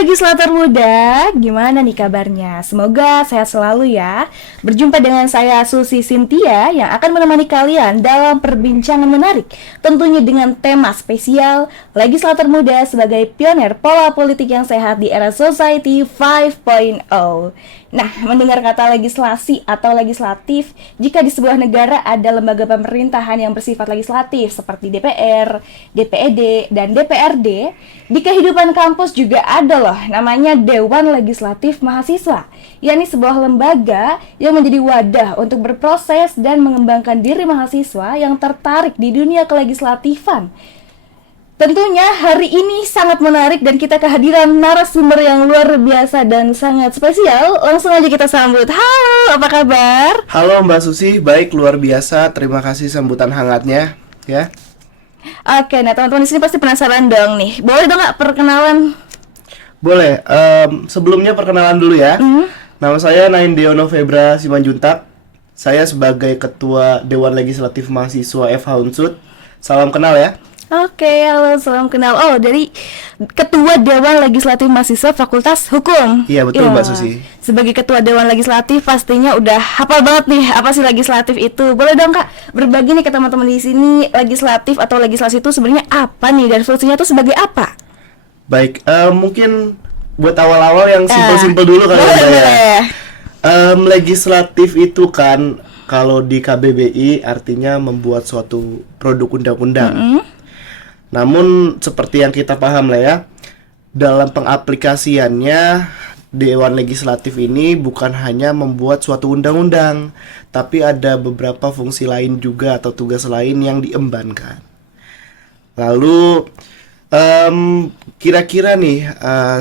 legislator muda, gimana nih kabarnya? Semoga sehat selalu ya. Berjumpa dengan saya Susi Cynthia yang akan menemani kalian dalam perbincangan menarik. Tentunya dengan tema spesial legislator muda sebagai pionir pola politik yang sehat di era Society 5.0. Nah, mendengar kata legislasi atau legislatif, jika di sebuah negara ada lembaga pemerintahan yang bersifat legislatif seperti DPR, DPD, dan DPRD, di kehidupan kampus juga ada loh namanya Dewan Legislatif Mahasiswa, yakni sebuah lembaga yang menjadi wadah untuk berproses dan mengembangkan diri mahasiswa yang tertarik di dunia kelegislatifan. Tentunya hari ini sangat menarik dan kita kehadiran narasumber yang luar biasa dan sangat spesial. Langsung aja kita sambut. Halo, apa kabar? Halo Mbak Susi, baik, luar biasa. Terima kasih sambutan hangatnya ya. Oke, nah teman-teman di sini pasti penasaran dong nih. Boleh dong nggak perkenalan? Boleh, sebelumnya perkenalan dulu ya. Nama saya Nain Deono Febra Simanjuntak. Saya sebagai Ketua Dewan Legislatif Mahasiswa FH Unsud. Salam kenal ya. Oke, halo, salam kenal. Oh, dari Ketua Dewan Legislatif Mahasiswa Fakultas Hukum. Iya, betul Mbak Susi. Sebagai Ketua Dewan Legislatif pastinya udah hafal banget nih apa sih legislatif itu. Boleh dong Kak berbagi nih ke teman-teman di sini, legislatif atau legislasi itu sebenarnya apa nih dan fungsinya itu sebagai apa? Baik, mungkin buat awal-awal yang simpel-simpel dulu kali ya. Legislatif itu kan kalau di KBBI artinya membuat suatu produk undang-undang. Namun seperti yang kita paham lah ya, dalam pengaplikasiannya Dewan Legislatif ini bukan hanya membuat suatu undang-undang, tapi ada beberapa fungsi lain juga atau tugas lain yang diembankan. Lalu kira-kira nih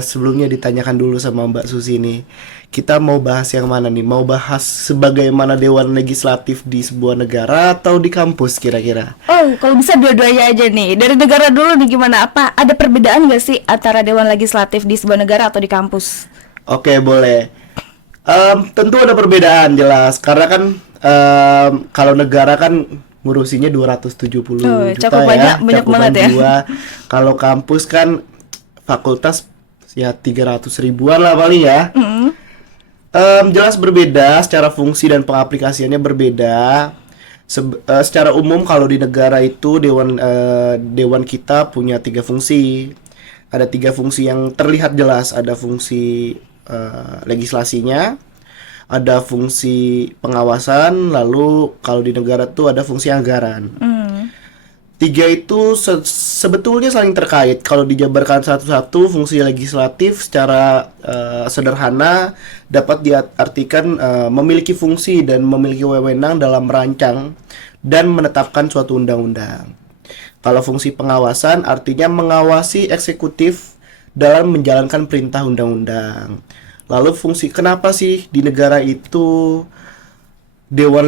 sebelumnya ditanyakan dulu sama Mbak Susi nih, kita mau bahas yang mana nih? Mau bahas sebagaimana Dewan Legislatif di sebuah negara atau di kampus kira-kira? Oh, kalau bisa dua-duanya aja nih. Dari negara dulu nih gimana? Apa ada perbedaan nggak sih antara Dewan Legislatif di sebuah negara atau di kampus? Oke, boleh. Tentu ada perbedaan jelas, karena kan kalau negara kan ngurusinya 270 juta banyak banget ya. Kalau kampus kan fakultas ya 300 ribuan lah paling ya. Jelas berbeda, secara fungsi dan pengaplikasiannya berbeda. Secara umum kalau di negara itu dewan kita punya 3 fungsi. Ada 3 fungsi yang terlihat jelas. Ada fungsi legislasinya, ada fungsi pengawasan, lalu kalau di negara tuh ada fungsi anggaran. 3 itu sebetulnya saling terkait. Kalau dijabarkan satu-satu, fungsi legislatif secara sederhana dapat diartikan memiliki fungsi dan memiliki wewenang dalam merancang dan menetapkan suatu undang-undang. Kalau fungsi pengawasan artinya mengawasi eksekutif dalam menjalankan perintah undang-undang. Lalu fungsi kenapa sih di negara itu Dewan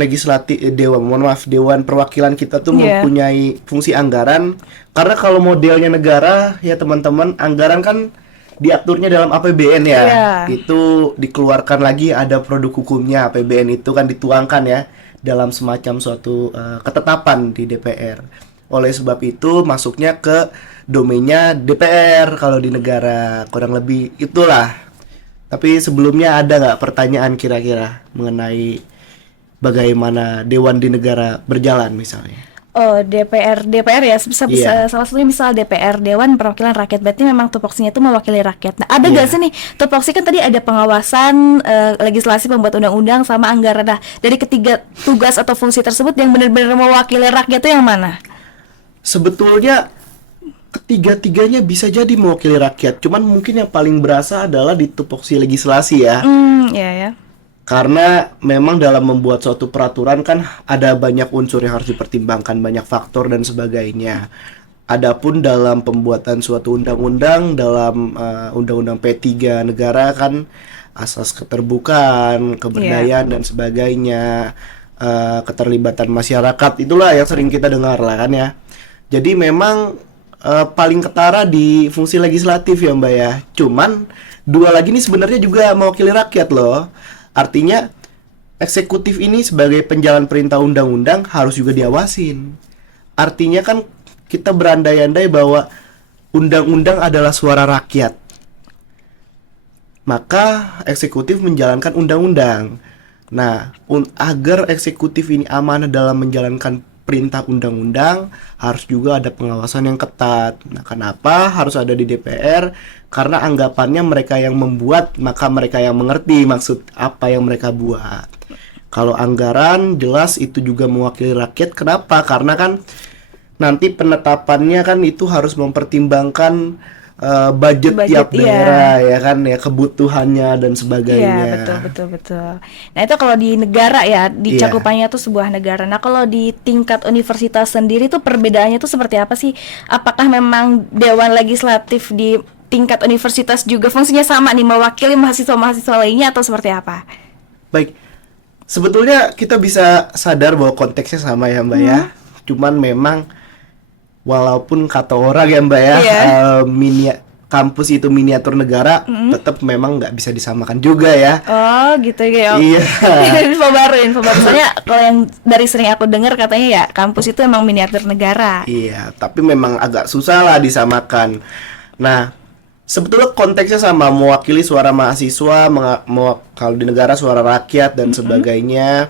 Perwakilan kita tuh mempunyai fungsi anggaran. Karena kalau modelnya negara ya teman-teman, anggaran kan diaturnya dalam APBN ya. Itu dikeluarkan lagi, ada produk hukumnya. APBN itu kan dituangkan ya dalam semacam suatu ketetapan di DPR. Oleh sebab itu masuknya ke domainnya DPR kalau di negara, kurang lebih itulah. Tapi sebelumnya ada nggak pertanyaan kira-kira mengenai bagaimana dewan di negara berjalan misalnya? Oh, DPR ya, bisa salah satunya misal DPR, Dewan Perwakilan Rakyat, berarti memang tupoksinya itu mewakili rakyat. Nah, ada nggak sih nih tupoksi, kan tadi ada pengawasan, legislasi, pembuat undang-undang, sama anggaran. Nah, dari ketiga tugas atau fungsi tersebut yang benar-benar mewakili rakyat itu yang mana? Sebetulnya ketiga-tiganya bisa jadi mewakili rakyat, cuman mungkin yang paling berasa adalah di tupoksi legislasi ya. Ya. Karena memang dalam membuat suatu peraturan kan ada banyak unsur yang harus dipertimbangkan, banyak faktor dan sebagainya. Adapun dalam pembuatan suatu undang-undang, dalam undang-undang P3 negara kan asas keterbukaan, keberdayaan dan sebagainya, keterlibatan masyarakat, itulah yang sering kita dengar lah kan ya. Jadi memang paling ketara di fungsi legislatif ya Mbak ya. Cuman 2 lagi nih sebenarnya juga mewakili rakyat loh. Artinya eksekutif ini sebagai penjalan perintah undang-undang harus juga diawasin. Artinya kan kita berandai-andai bahwa undang-undang adalah suara rakyat. maka eksekutif menjalankan undang-undang. Nah, agar eksekutif ini amanah dalam menjalankan perintah undang-undang, harus juga ada pengawasan yang ketat. Nah, kenapa harus ada di DPR? Karena anggapannya mereka yang membuat, maka mereka yang mengerti maksud apa yang mereka buat. Kalau anggaran jelas itu juga mewakili rakyat. Kenapa? Karena kan nanti penetapannya kan itu harus mempertimbangkan budget tiap daerah, ya kan, ya kebutuhannya dan sebagainya. Iya, betul. Nah, itu kalau di negara ya, di Iya. cakupannya tuh sebuah negara. Nah, kalau di tingkat universitas sendiri tuh perbedaannya tuh seperti apa sih? Apakah memang Dewan Legislatif di tingkat universitas juga fungsinya sama nih, mewakili mahasiswa-mahasiswa lainnya atau seperti apa? Baik, sebetulnya kita bisa sadar bahwa konteksnya sama ya Mbak ya. Cuman memang walaupun kata orang ya Mbak ya, kampus itu miniatur negara, tetap memang nggak bisa disamakan juga ya. Oh, gitu ya. Iya. Info baru. Soalnya kalau yang dari sering aku dengar katanya ya kampus itu emang miniatur negara. Iya, tapi memang agak susah lah disamakan. Nah, sebetulnya konteksnya sama, mewakili suara mahasiswa, kalau di negara suara rakyat dan sebagainya.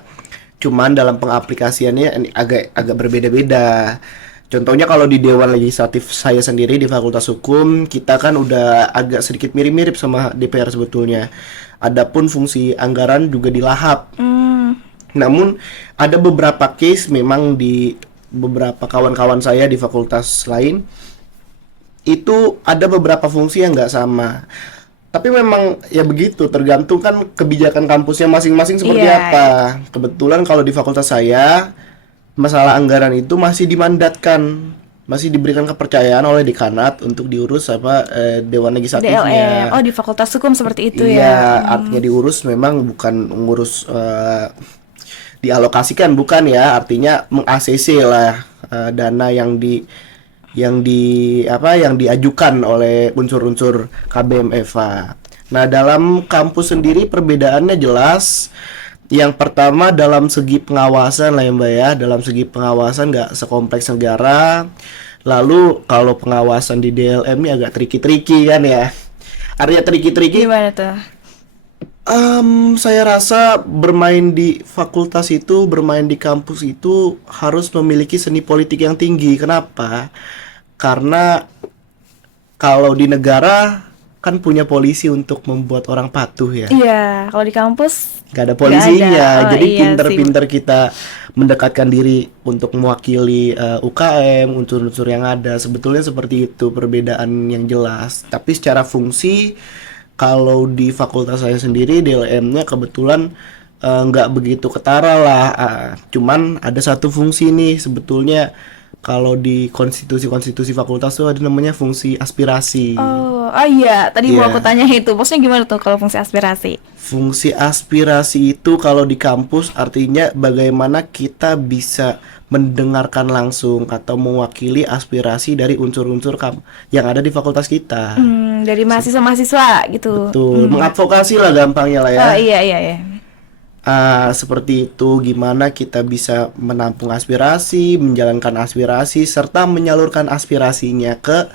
Cuman dalam pengaplikasiannya ini agak berbeda-beda. Contohnya kalau di Dewan Legislatif saya sendiri di Fakultas Hukum, kita kan udah agak sedikit mirip-mirip sama DPR sebetulnya. Adapun fungsi anggaran juga dilahap. Namun ada beberapa case memang di beberapa kawan-kawan saya di fakultas lain itu ada beberapa fungsi yang nggak sama. Tapi memang ya begitu, tergantung kan kebijakan kampusnya masing-masing seperti apa. Kebetulan kalau di fakultas saya, masalah anggaran itu masih dimandatkan, masih diberikan kepercayaan oleh dekanat untuk diurus Dewan Legislatifnya. DLM. Oh, di Fakultas Hukum seperti itu Iya, ya. artinya diurus memang bukan ngurus dialokasikan, bukan ya, artinya meng-ACC lah dana yang diajukan oleh unsur-unsur KBM-FA. Nah, dalam kampus sendiri perbedaannya jelas. Yang pertama dalam segi pengawasan lah ya Mbak ya, dalam segi pengawasan nggak sekompleks negara. Lalu kalau pengawasan di DLM ini agak tricky kan ya. Artinya tricky. Gimana tuh? Saya rasa bermain di fakultas itu, bermain di kampus itu harus memiliki seni politik yang tinggi. Kenapa? Karena kalau di negara kan punya polisi untuk membuat orang patuh ya. Iya, kalau di kampus Gak ada polisinya, ada. Oh, jadi iya pinter-pinter kita mendekatkan diri untuk mewakili UKM, unsur-unsur yang ada. Sebetulnya seperti itu perbedaan yang jelas. Tapi secara fungsi, kalau di fakultas saya sendiri DLM-nya kebetulan nggak begitu ketara lah. Cuman ada satu fungsi nih sebetulnya. Kalau di konstitusi fakultas tuh ada namanya fungsi aspirasi. Oh iya, tadi mau Iya. aku tanya itu. Maksudnya gimana tuh kalau fungsi aspirasi? Fungsi aspirasi itu kalau di kampus artinya bagaimana kita bisa mendengarkan langsung atau mewakili aspirasi dari unsur-unsur yang ada di fakultas kita. Dari mahasiswa-mahasiswa gitu. Betul, mengadvokasi lah gampangnya lah ya. Oh iya. Seperti itu, gimana kita bisa menampung aspirasi, menjalankan aspirasi, serta menyalurkan aspirasinya ke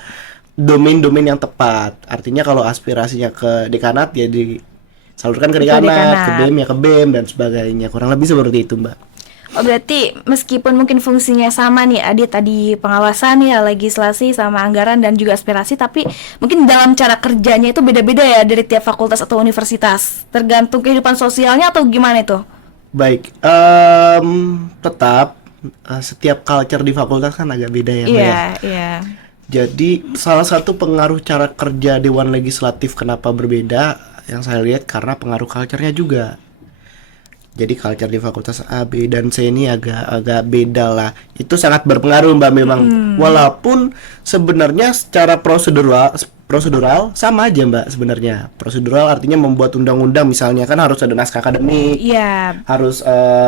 domain-domain yang tepat. Artinya kalau aspirasinya ke dekanat ya disalurkan ke dekanat, ke BEM ya ke BEM dan sebagainya. Kurang lebih seperti itu, Mbak. Oh berarti meskipun mungkin fungsinya sama nih Adit, tadi pengawasan ya, legislasi sama anggaran dan juga aspirasi, tapi mungkin dalam cara kerjanya itu beda-beda ya dari tiap fakultas atau universitas, tergantung kehidupan sosialnya atau gimana itu? Baik, tetap setiap culture di fakultas kan agak beda ya, Mbak ya. Iya. Jadi salah satu pengaruh cara kerja Dewan Legislatif kenapa berbeda yang saya lihat karena pengaruh culture-nya juga. Jadi culture di fakultas A, B, dan C ini agak beda lah. Itu sangat berpengaruh Mbak memang. Walaupun sebenarnya secara prosedural sama aja Mbak sebenarnya. Prosedural artinya membuat undang-undang misalnya kan harus ada naskah akademik, Iya. harus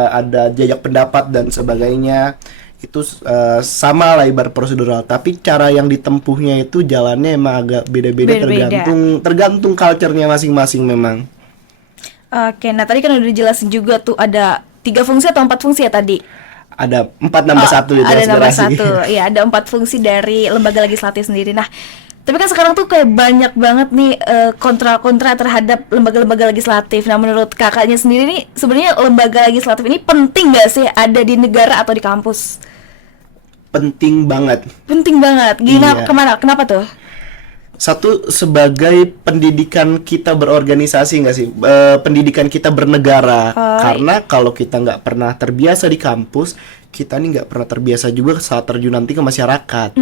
ada jajak pendapat dan sebagainya. Itu sama lah ibarat prosedural, tapi cara yang ditempuhnya itu jalannya emang agak beda-beda. tergantung culture-nya masing-masing memang. Oke, nah tadi kan udah dijelasin juga tuh ada 3 fungsi atau 4 fungsi ya tadi? Ada 4 nambah 1 itu Ada nambah aspirasi. 1, iya ada 4 fungsi dari lembaga legislatif sendiri. Nah, Tapi kan sekarang tuh kayak banyak banget nih kontra-kontra terhadap lembaga-lembaga legislatif. Nah, menurut kakaknya sendiri nih, sebenarnya lembaga legislatif ini penting nggak sih ada di negara atau di kampus? Penting banget. Penting banget. Gimana? Iya. Kenapa tuh? Satu, sebagai pendidikan kita berorganisasi nggak sih? Pendidikan kita bernegara. Karena kalau kita nggak pernah terbiasa di kampus, kita nih nggak pernah terbiasa juga saat terjun nanti ke masyarakat.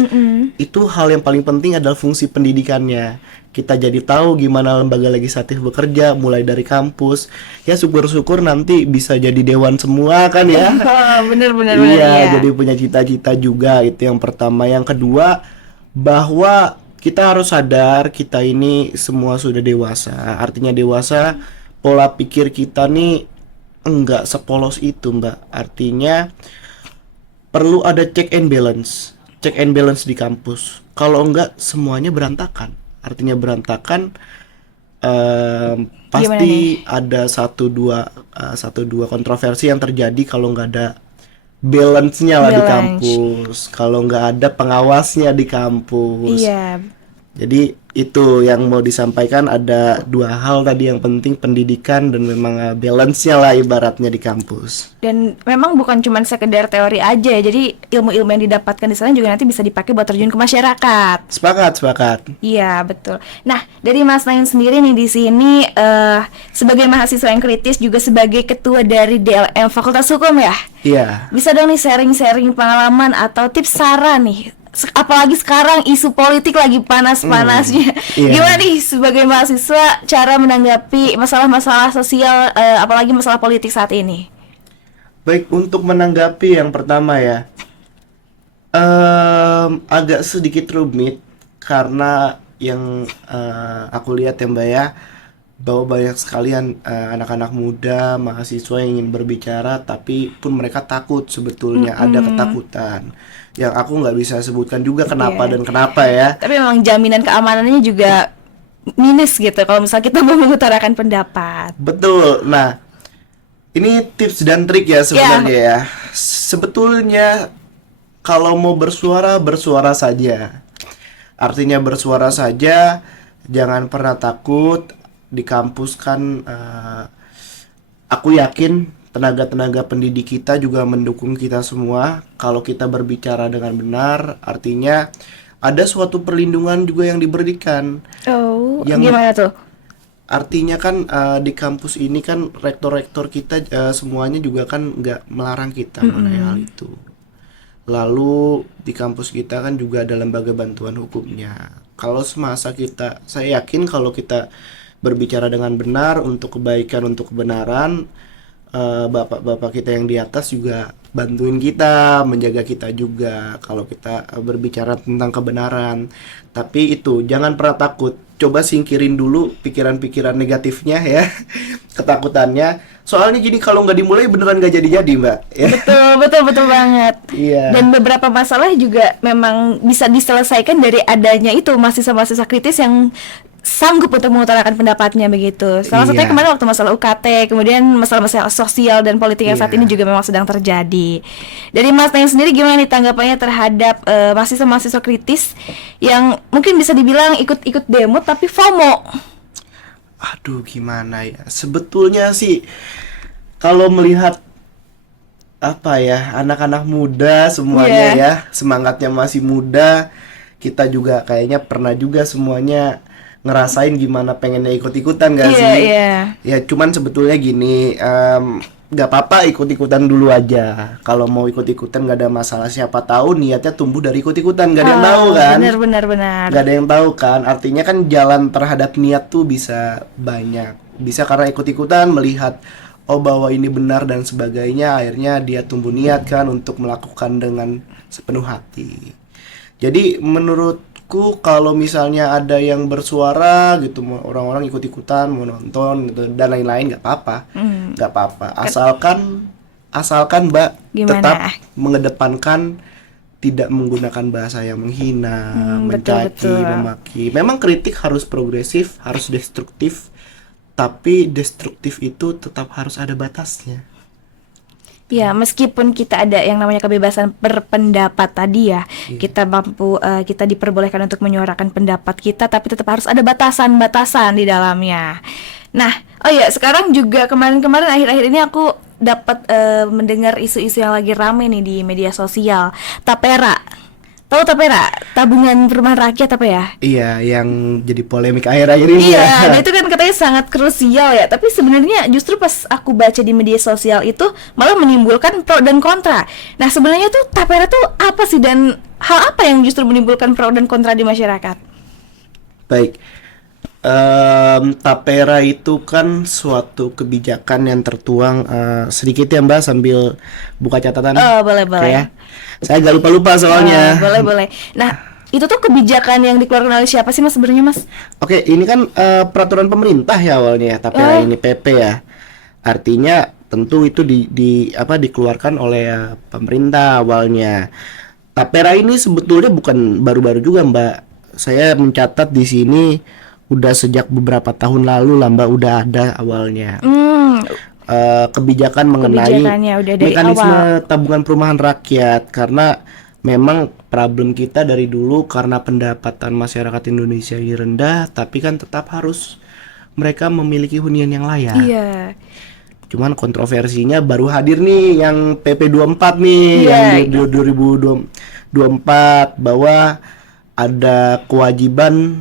Itu hal yang paling penting adalah fungsi pendidikannya. Kita jadi tahu gimana lembaga legislatif bekerja mulai dari kampus. Ya syukur-syukur nanti bisa jadi dewan semua kan ya. Bener-bener. Iya, jadi punya cita-cita juga, itu yang pertama. Yang kedua, bahwa kita harus sadar kita ini semua sudah dewasa. Artinya dewasa, pola pikir kita nih enggak sepolos itu, Mbak. Artinya perlu ada check and balance. Check and balance di kampus. Kalau enggak semuanya berantakan. Artinya berantakan, pasti ada satu dua kontroversi yang terjadi kalau nggak ada balance-nya lah di kampus, kalau nggak ada pengawasnya di kampus. Iya. Jadi itu yang mau disampaikan, ada dua hal tadi yang penting, pendidikan dan memang balance-nya lah ibaratnya di kampus. Dan memang bukan cuma sekedar teori aja ya, jadi ilmu-ilmu yang didapatkan di sana juga nanti bisa dipakai buat terjun ke masyarakat. Sepakat. Iya, betul. Nah, dari Mas Nain sendiri nih di sini sebagai mahasiswa yang kritis, juga sebagai ketua dari DLM Fakultas Hukum ya. Iya. Bisa dong nih sharing-sharing pengalaman atau tips saran nih. Apalagi sekarang isu politik lagi panas-panasnya. Gimana nih sebagai mahasiswa cara menanggapi masalah-masalah sosial, apalagi masalah politik saat ini? Baik, untuk menanggapi yang pertama ya, agak sedikit rumit karena yang aku lihat ya Mbak ya, bahwa banyak sekalian anak-anak muda, mahasiswa yang ingin berbicara, tapi pun mereka takut sebetulnya, ada ketakutan yang aku nggak bisa sebutkan juga kenapa dan kenapa ya. Tapi memang jaminan keamanannya juga minus gitu kalau misalnya kita mau mengutarakan pendapat. Betul. Nah, ini tips dan trik ya sebenarnya ya. Sebetulnya kalau mau bersuara, bersuara saja. Artinya bersuara saja, jangan pernah takut. Di kampus kan aku yakin tenaga-tenaga pendidik kita juga mendukung kita semua. Kalau kita berbicara dengan benar, artinya ada suatu perlindungan juga yang diberikan. Oh, gimana tuh? Artinya kan di kampus ini kan rektor-rektor kita semuanya juga kan nggak melarang kita mengenai hal itu. Lalu di kampus kita kan juga ada lembaga bantuan hukumnya. Kalau semasa kita, saya yakin kalau kita berbicara dengan benar untuk kebaikan, untuk kebenaran, bapak-bapak kita yang di atas juga bantuin kita, menjaga kita juga kalau kita berbicara tentang kebenaran. Tapi itu, jangan pernah takut. Coba singkirin dulu pikiran-pikiran negatifnya ya, ketakutannya. Soalnya gini, kalau nggak dimulai beneran nggak jadi-jadi Mbak ya. Betul banget. Iya. Dan beberapa masalah juga memang bisa diselesaikan dari adanya itu mahasiswa-mahasiswa kritis yang sanggup untuk mengutarakan pendapatnya begitu. Salah satunya kemarin waktu masalah UKT, kemudian masalah-masalah sosial dan politik yang saat ini juga memang sedang terjadi. Dari Mas Nain sendiri gimana nih tanggapannya terhadap mahasiswa-mahasiswa kritis yang mungkin bisa dibilang ikut-ikut demo tapi FOMO? Aduh, gimana ya? Sebetulnya sih kalau melihat apa ya, anak-anak muda semuanya ya, semangatnya masih muda. Kita juga kayaknya pernah juga semuanya ngerasain gimana pengennya ikut-ikutan gak sih? Ya cuman sebetulnya gini, gak apa-apa ikut-ikutan dulu aja. Kalau mau ikut-ikutan gak ada masalah, siapa tahu niatnya tumbuh dari ikut-ikutan, gak ada yang tahu kan? Benar. Gak ada yang tahu kan? Artinya kan jalan terhadap niat tuh bisa banyak. Bisa karena ikut-ikutan melihat oh bahwa ini benar dan sebagainya, akhirnya dia tumbuh niat kan untuk melakukan dengan sepenuh hati. Jadi menurutku kalau misalnya ada yang bersuara gitu, orang-orang ikut-ikutan mau nonton gitu dan lain-lain, nggak apa-apa, nggak apa-apa. Asalkan Mbak tetap mengedepankan tidak menggunakan bahasa yang menghina, mencaci, memaki. Memang kritik harus progresif, harus destruktif, tapi destruktif itu tetap harus ada batasnya. Ya, meskipun kita ada yang namanya kebebasan berpendapat tadi ya, kita diperbolehkan untuk menyuarakan pendapat kita, tapi tetap harus ada batasan-batasan di dalamnya. Nah, oh ya, sekarang juga kemarin-kemarin akhir-akhir ini aku dapat mendengar isu-isu yang lagi rame nih di media sosial. Tapera. Tahu Tapera? Tabungan perumahan rakyat apa ya? Iya, yang jadi polemik akhir-akhir ini Iya, ya. nah itu kan katanya sangat krusial ya. Tapi sebenarnya justru pas aku baca di media sosial itu malah menimbulkan pro dan kontra. Nah sebenarnya tuh tapera tuh apa sih, dan hal apa yang justru menimbulkan pro dan kontra di masyarakat? Baik. Tapera itu kan suatu kebijakan yang tertuang, sedikit ya Mbak sambil buka catatan. Oh boleh boleh. Ya. Saya agak lupa-lupa soalnya. Boleh boleh. Nah itu tuh kebijakan yang dikeluarkan oleh siapa sih mas sebenarnya mas? Oke, ini kan peraturan pemerintah ya awalnya, Tapera ini PP ya. Artinya tentu itu dikeluarkan oleh pemerintah awalnya. Tapera ini sebetulnya bukan baru-baru juga Mbak. Saya mencatat di sini udah sejak beberapa tahun lalu lah Mbak, udah ada awalnya. Kebijakan mengenai Kebijakannya udah dari mekanisme awal. tabungan perumahan rakyat, karena memang problem kita dari dulu karena pendapatan masyarakat Indonesia ini rendah, tapi kan tetap harus mereka memiliki hunian yang layak. Iya. Cuman kontroversinya baru hadir nih yang PP 24 nih, Iya. yang di 2024 bahwa ada kewajiban,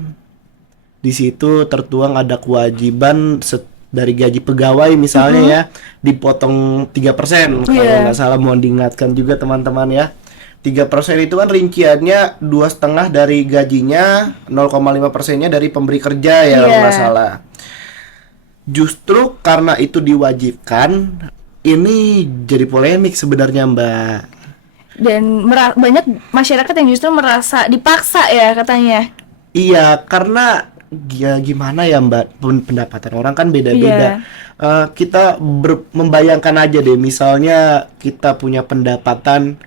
di situ tertuang ada kewajiban dari gaji pegawai misalnya ya dipotong 3%. Kalau Iya. nggak salah, mohon diingatkan juga teman-teman ya. 3% itu kan rinciannya 2,5 dari gajinya, 0,5%-nya dari pemberi kerja ya kalau nggak Iya. salah. Justru karena itu diwajibkan, ini jadi polemik sebenarnya Mbak. Dan banyak masyarakat yang justru merasa dipaksa ya katanya. Iya, karena ya gimana ya Mbak, pendapatan orang kan beda-beda. Kita membayangkan aja deh, misalnya kita punya pendapatan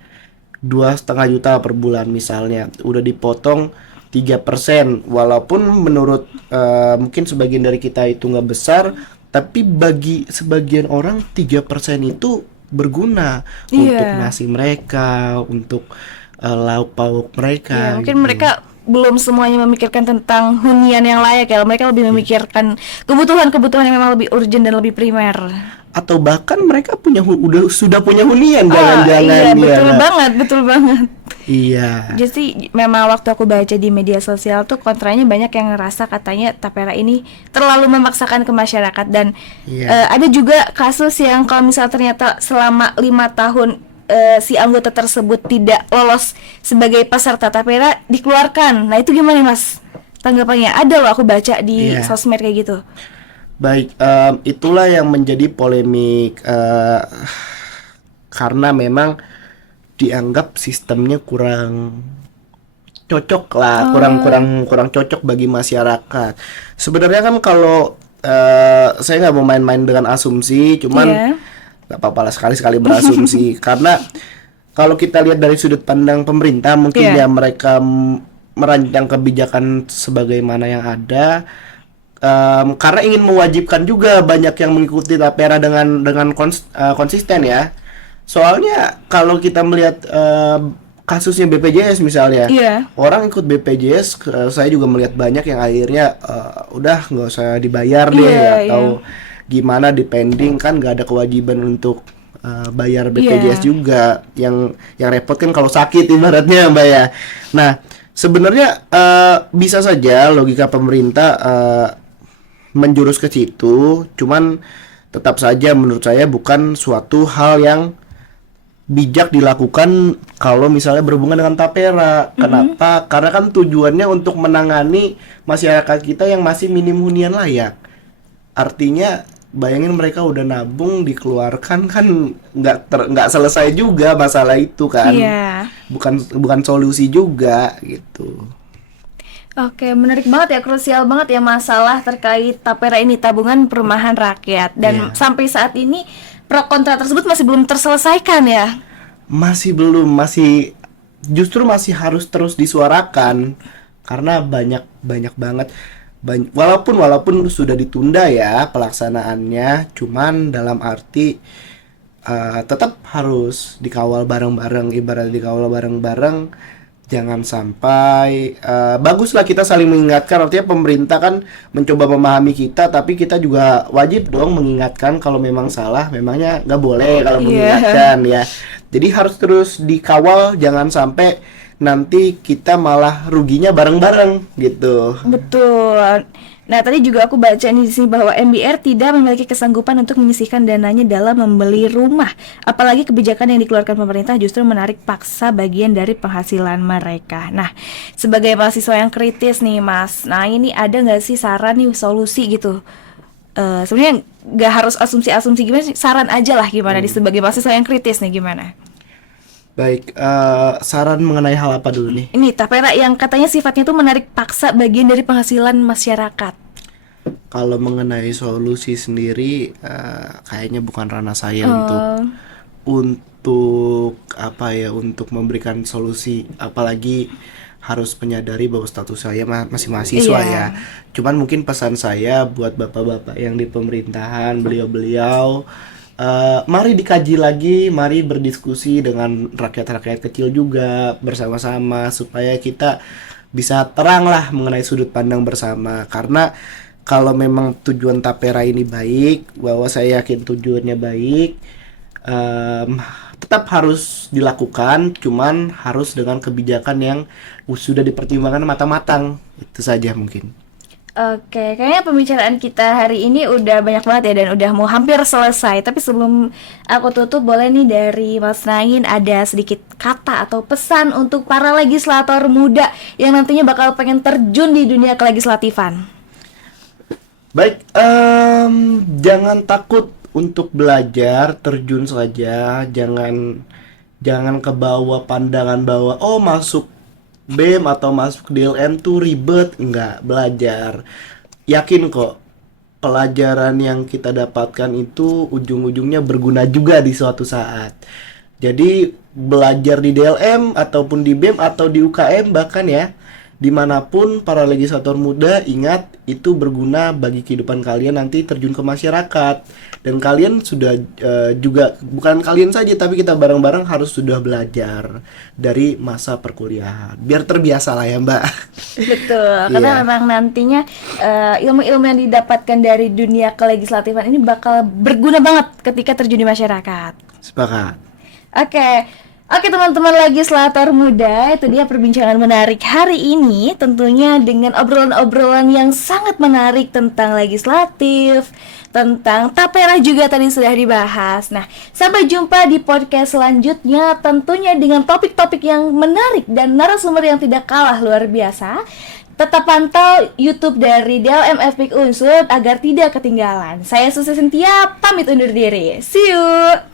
2,5 juta per bulan misalnya, udah dipotong 3%, walaupun menurut mungkin sebagian dari kita itu nggak besar, tapi bagi sebagian orang 3% itu berguna untuk Iya. nasi mereka, untuk lauk pauk mereka. Ya, mungkin gitu. mereka belum semuanya memikirkan tentang hunian yang layak ya. Mereka lebih memikirkan kebutuhan-kebutuhan yang memang lebih urgent dan lebih primer. Atau bahkan mereka sudah punya hunian, Ah, jangan-jangan iya, ya, betul Nak. banget, betul banget. Iya. Jadi memang waktu aku baca di media sosial tuh kontranya banyak yang ngerasa katanya tapera ini terlalu memaksakan ke masyarakat, dan Iya. ada juga kasus yang kalau misal ternyata selama 5 tahun si anggota tersebut tidak lolos sebagai peserta tapera dikeluarkan. Nah itu gimana mas tanggapannya? Ada loh aku baca di Iya. sosmed kayak gitu. Baik, itulah yang menjadi polemik, karena memang dianggap sistemnya kurang cocok lah, kurang cocok bagi masyarakat. Sebenarnya kan kalau saya nggak mau main-main dengan asumsi, cuman Iya. nggak apa-apa lah sekali-sekali berasumsi. Karena kalau kita lihat dari sudut pandang pemerintah, mungkin Iya. ya mereka merancang kebijakan sebagaimana yang ada, karena ingin mewajibkan juga banyak yang mengikuti tapera dengan konsisten ya. Soalnya kalau kita melihat kasusnya BPJS misalnya, Iya. orang ikut BPJS, saya juga melihat banyak yang akhirnya udah nggak usah dibayar deh, Iya, atau gimana, depending kan nggak ada kewajiban untuk bayar BPJS Iya. juga. Yang repot kan kalau sakit ibaratnya Mbak ya. Nah sebenarnya bisa saja logika pemerintah menjurus ke situ, cuman tetap saja menurut saya bukan suatu hal yang bijak dilakukan kalau misalnya berhubungan dengan tapera. Kenapa? Karena kan tujuannya untuk menangani masyarakat kita yang masih minim hunian layak. Artinya bayangin mereka udah nabung, dikeluarkan kan nggak selesai juga masalah itu kan. Iya. Bukan solusi juga gitu. Oke, menarik banget ya, krusial banget ya masalah terkait tapera ini, tabungan perumahan rakyat. Dan Iya. sampai saat ini pro kontra tersebut masih belum terselesaikan ya. Masih belum, justru masih harus terus disuarakan karena banyak banget. Walaupun sudah ditunda ya pelaksanaannya, cuman dalam arti tetap harus dikawal bareng-bareng, ibarat dikawal bareng-bareng. Jangan sampai baguslah kita saling mengingatkan. Artinya pemerintah kan mencoba memahami kita, tapi kita juga wajib dong mengingatkan kalau memang salah. Memangnya nggak boleh kalau mengingatkan ya. Jadi harus terus dikawal, jangan sampai nanti kita malah ruginya bareng-bareng gitu. Betul. Nah, tadi juga aku baca nih di sini bahwa MBR tidak memiliki kesanggupan untuk menyisihkan dananya dalam membeli rumah. Apalagi kebijakan yang dikeluarkan pemerintah justru menarik paksa bagian dari penghasilan mereka. Nah, sebagai mahasiswa yang kritis nih, Mas. Nah, ini ada nggak sih saran nih, solusi gitu? Sebenarnya nggak harus asumsi-asumsi gimana sih, saran aja lah gimana di sebagai mahasiswa yang kritis nih gimana? Baik, saran mengenai hal apa dulu nih? Ini tapera yang katanya sifatnya itu menarik paksa bagian dari penghasilan masyarakat. Kalau mengenai solusi sendiri, kayaknya bukan ranah saya untuk apa ya, untuk memberikan solusi, apalagi harus menyadari bahwa status saya masih mahasiswa ya. Cuman mungkin pesan saya buat bapak-bapak yang di pemerintahan, beliau-beliau, mari dikaji lagi, mari berdiskusi dengan rakyat-rakyat kecil juga bersama-sama supaya kita bisa terang lah mengenai sudut pandang bersama. Karena kalau memang tujuan Tapera ini baik, bahwa saya yakin tujuannya baik, tetap harus dilakukan, cuman harus dengan kebijakan yang sudah dipertimbangkan matang-matang. Itu saja mungkin. Oke, kayaknya pembicaraan kita hari ini udah banyak banget ya dan udah mau hampir selesai. Tapi sebelum aku tutup, boleh nih dari Mas Nain ada sedikit kata atau pesan untuk para legislator muda yang nantinya bakal pengen terjun di dunia kelegislatifan. Baik, jangan takut untuk belajar, terjun saja, jangan kebawa pandangan bahwa oh masuk BEM atau masuk DLM tuh ribet. Enggak, belajar. Yakin kok pelajaran yang kita dapatkan itu ujung-ujungnya berguna juga di suatu saat. Jadi belajar di DLM ataupun di BEM atau di UKM bahkan ya, dimanapun para legislator muda, ingat itu berguna bagi kehidupan kalian nanti terjun ke masyarakat. Dan kalian sudah juga, bukan kalian saja tapi kita bareng-bareng harus sudah belajar dari masa perkuliahan. Biar terbiasa lah ya Mbak. Betul, karena memang nantinya ilmu-ilmu yang didapatkan dari dunia kelegislatifan ini bakal berguna banget ketika terjun di masyarakat. Sepakat. Oke teman-teman legislator muda, itu dia perbincangan menarik hari ini. Tentunya dengan obrolan-obrolan yang sangat menarik tentang legislatif, tentang Tapera juga tadi sudah dibahas. Nah, sampai jumpa di podcast selanjutnya, tentunya dengan topik-topik yang menarik dan narasumber yang tidak kalah luar biasa. Tetap pantau YouTube dari DLM FPIK Unsur agar tidak ketinggalan. Saya Susi Sintia, pamit undur diri. See you!